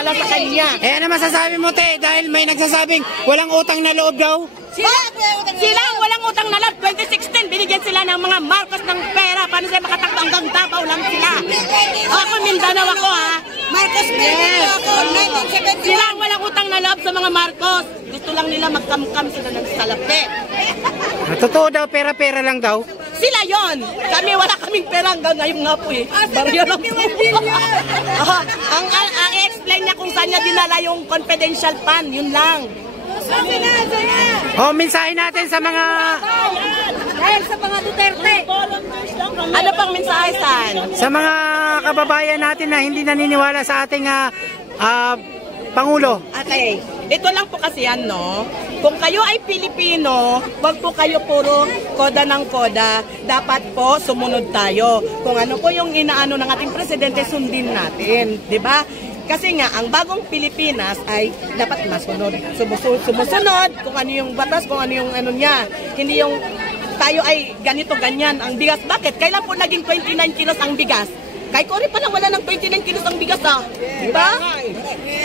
nagdala sa kanya. Ano masasabi mo, te? Dahil may nagsasabing walang utang na loob daw? Sila ang walang utang na loob. 2016, binigyan sila ng mga Marcos ng pera. Paano sila makatakbo hanggang Davao lang sila? Ako, Mindanao ako, ha? Marcos, ako. 1970. Sila ang walang utang na loob sa mga Marcos. Gusto lang nila magkamkam sila ng salapi. Totoo daw, pera-pera lang daw? Sila yon. Kami wala kaming pera hanggang ngayon nga po eh. Barya lang po. Ang explain niya kung saan niya dinala yung confidential fund. Yun lang. Mensahe natin sa mga... Dahil sa mga Duterte. Ano pang mensahe saan? Sa mga kababayan natin na hindi naniniwala sa ating Pangulo. Okay. Ito lang po kasi yan, no? Kung kayo ay Pilipino, wag po kayo puro koda ng koda. Dapat po sumunod tayo. Kung ano po yung inaano ng ating presidente, sundin natin. Diba? Kasi nga, ang bagong Pilipinas ay dapat masunod. Sumusunod kung ano yung batas, kung ano yung ano niya. Hindi yung tayo ay ganito, ganyan. Ang bigas, bakit? Kailan po naging 29 kilos ang bigas? Kay Cory pa lang wala ng 29 kilos ang bigas, ah. Diba?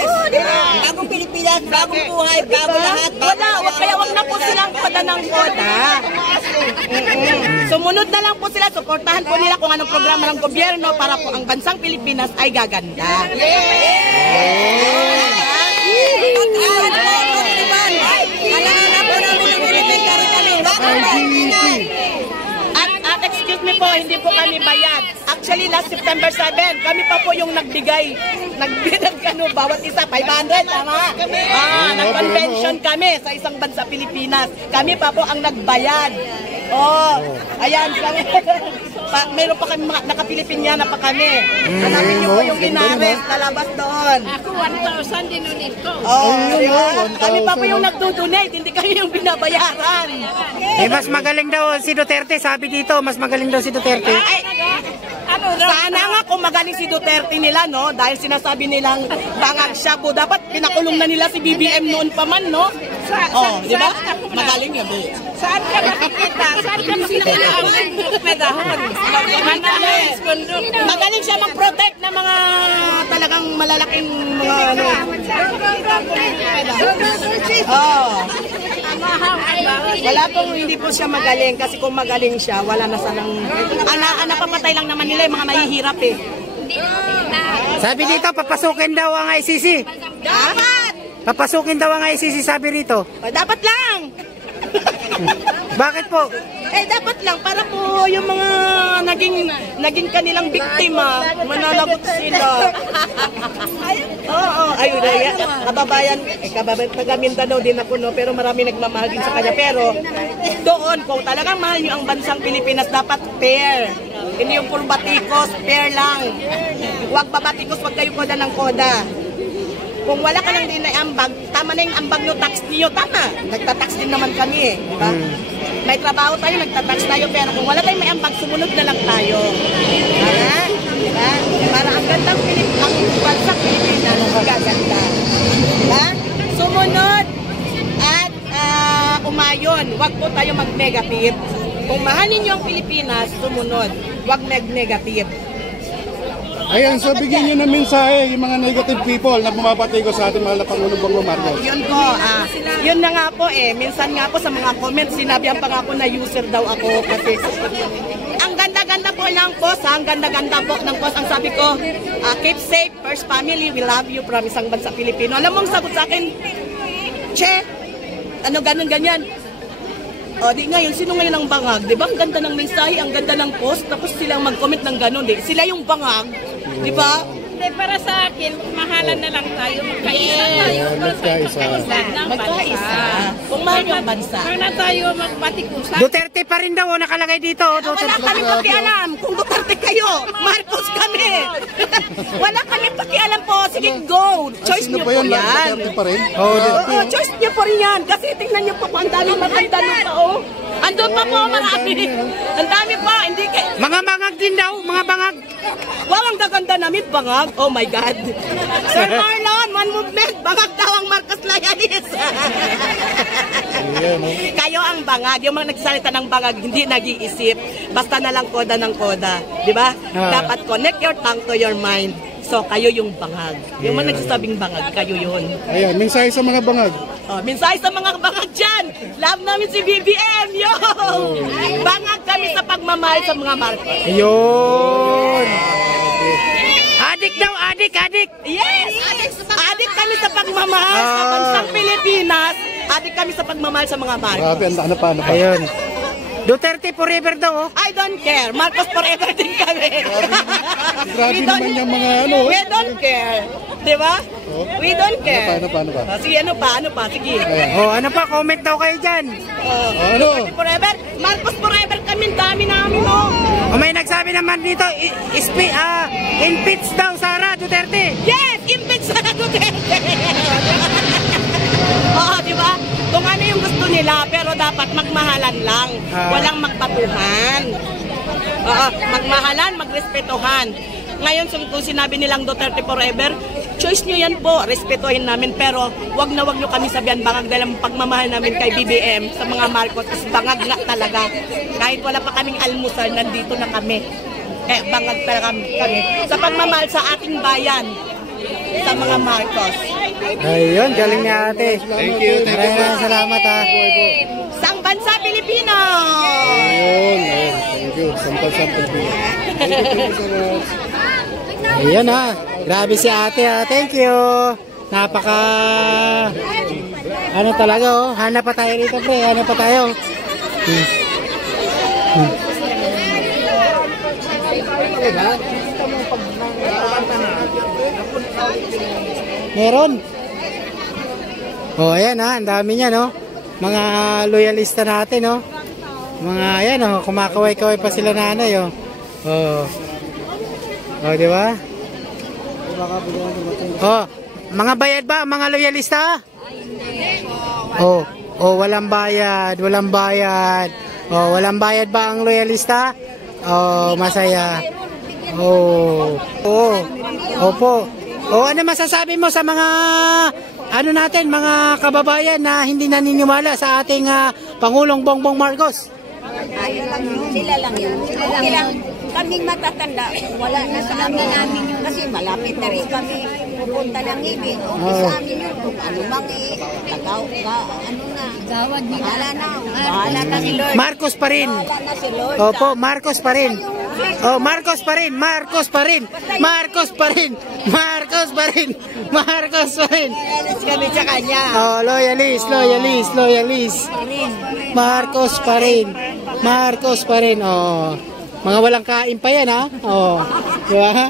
Oo, diba? Bagong Pilipinas, bagong buhay, bago lahat. Wala, kaya wag na po silang koda ng koda. Sumunod na lang po sila, suportahan po nila kung anong programa ng gobyerno para po ang bansang Pilipinas ay gaganda. At excuse me po, hindi po kami bayad. Actually, last September 7, kami pa po yung nagbigay ano, bawat isa, 500, tama? Nag-convention kami sa isang bansa Pilipinas. Kami pa po ang nagbayad. Ayan, mayroon pa kami, naka-Pilipinyana pa kami. Hanapin niyo po yung inares na labas doon. Ako 1,000 din ulit ko. Kami pa po yung nagdo-donate, hindi kayo yung binabayaran. Mas magaling daw si Duterte, sabi dito, mas magaling daw si Duterte. Sana nga kung magaling si Duterte nila, no? Dahil sinasabi nilang bangag siya po. Dapat pinakulong na nila si BBM noon pa man, no? Di ba? Magaling yan, eh. Saan ka nakikita? Saan ka nakikita ang pedahon? Magaling siya mag-protect ng mga talagang malalaking mga ano. Wala pong hindi po siya magaling kasi kung magaling siya, wala na sanang napapatay lang naman nila yung mga mahihirap eh. Sabi dito, papasukin daw ang ICC. Dapat! Papasukin daw ang ICC, sabi rito. Dapat lang! Bakit po? Dapat lang para po yung mga naging kanilang biktima, mananagot sila. Ayun na yan. Kababayan, taga Mindanao din ako, no? Pero marami nagmamahal din sa kanya. Pero doon, kung talagang mahal nyo ang bansang Pilipinas, dapat fair. Hindi yung puro batikos, fair lang. Huwag babatikos, huwag kayo koda ng koda. Kung wala ka lang din na ambag, tama na yung ambag nyo, tax niyo, tama. Nagtatax din naman kami eh. Diba? May trabaho tayo, nagtatax tayo, pero kung wala tayong may ambag, sumunod na lang tayo. Diba? Para ang gandang ang bansang Pilipinas, gaganda. Diba? Sumunod at umayon. Huwag po tayo mag-negative. Kung mahalin nyo ang Pilipinas, sumunod. Huwag mag-negative. Ayan, so bigyan nyo ng mensahe yung mga negative people na bumabatigo sa ating mahal na Pangulong Bongbong Marcos. Yun po, yun na nga po minsan nga po sa mga comments, sinabihan pa nga po na user daw ako kasi ang ganda-ganda po ng post, ang ganda-ganda po ng post. Ang sabi ko, keep safe, first family, we love you from isang bansa Pilipino. Alam mo, ang sagot sa akin, che, ano ganyan. Di ngayon, sino ngayon ang bangag? Di ba? Ang ganda ng mensahe, ang ganda ng post, tapos silang mag-comment ng gano'n. Sila yung bangag, di ba? Hindi, para sa akin, mahalan na lang tayo. Magkaisa tayo. Magkaisa. Kung mahal yung bansa. Kaya na tayo magbatikusan. Duterte pa rin daw, nakalagay dito. Wala kami pakialam. Kung Duterte kayo, Marcos kami. Wala kami pakialam po. Sige, go. Choice niyo po yan. Duterte pa rin? Oo, choice niyo po rin yan. Kasi tingnan niyo po kung ang daming maganda nung tao. Andun pa po, marami. Ang dami pa. Hindi kayo. Mga bangag din daw, mga bangag. Wow, ang gaganda namin, bangag. Oh my God. Sir Marlon, one movement. Bangag daw ang Marcos Layanis. Kayo ang bangag. Yung mga nagsalita ng bangag, hindi nag-iisip. Basta na lang koda ng koda. Di ba? Dapat connect your tongue to your mind. So, kayo yung bangag. Yung mga nagsasabing bangag, kayo yun. Ayan, mensahe sa mga bangag. Oh, mensahe sa mga bangag dyan. Love namin si BBM. Yo! Bangag kami sa pagmamahal sa mga Marcos. Ayun. Adik daw, adik. Yes! Adik kami sa pagmamahal sa bansang Pilipinas. Adik kami sa pagmamahal sa mga Marcos. Grabe, ano pa? Ayun. Duterte forever daw, oh. I don't care. Marcos forever din kami. Grabe naman yung mga ano. We don't care. Di ba? We don't care. Ano pa? Sige, ano pa? Sige. Oh, ano pa? Comment daw kayo dyan. Ano? Forever. Marcos forever kami. Dami namin, oh. O may nagsabi naman dito, impeach daw Sara Duterte. Yes! Impeach na Duterte! Oo, di ba? Kung ano yung gusto nila, pero dapat magmahalan lang. Walang magpatuhan. Oo, magmahalan, magrespetuhan. Ngayon, kung sinabi nilang Duterte forever, choice nyo yan po, respetuhin namin. Pero wag na wag nyo kami sabihan bangag dahil ang pagmamahal namin kay BBM sa mga Marcos is bangag nga talaga. Kahit wala pa kaming almusal, nandito na kami. Kaya bangag talaga kami. Sa pagmamahal sa ating bayan, sa mga Marcos. Ayun, galing ni ate. Thank you. Maraming salamat, ha. Sang bansa Pilipino! Ayun. Thank you. Sampal-sampal. Thank you so much. Ayun, ha. Grabe si ate, ha. Thank you. Napaka... Ano talaga, oh. Hanap pa tayo dito, pre. Hanap pa tayo. Meron. Oh, ayan, ha. Ang dami niya, no. Mga loyalista natin, no. Mga, ayan, oh. Kumakaway-kaway pa sila nanay, oh. Oh. Oh, di ba? Oh, mga bayad ba? Mga loyalista? Oh, walang bayad. Oh, walang bayad ba ang loyalista? Oh, masaya. Opo. Oh, ano masasabi mo sa mga mga kababayan na hindi naniniwala sa ating Pangulong Bongbong Marcos? Sila lang yun. Okay lang. Kaming matatanda, wala na sa amin yun. Kasi malapit na rin kami pupunta ng ibig. Okay sa amin yun. Kung ano bang bahala na si Lord. Marcos pa rin. Bahala na si Lord. Opo, Marcos pa rin. Oh, Marcos pa rin. Alas kami sa kanya. Oh, loyalist. Marcos pa rin. Oh. Mga walang kain pa yan, ha? Oh. Di ba?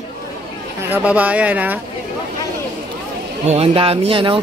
Mga kababayan, ha? Oh, ang dami yan, no?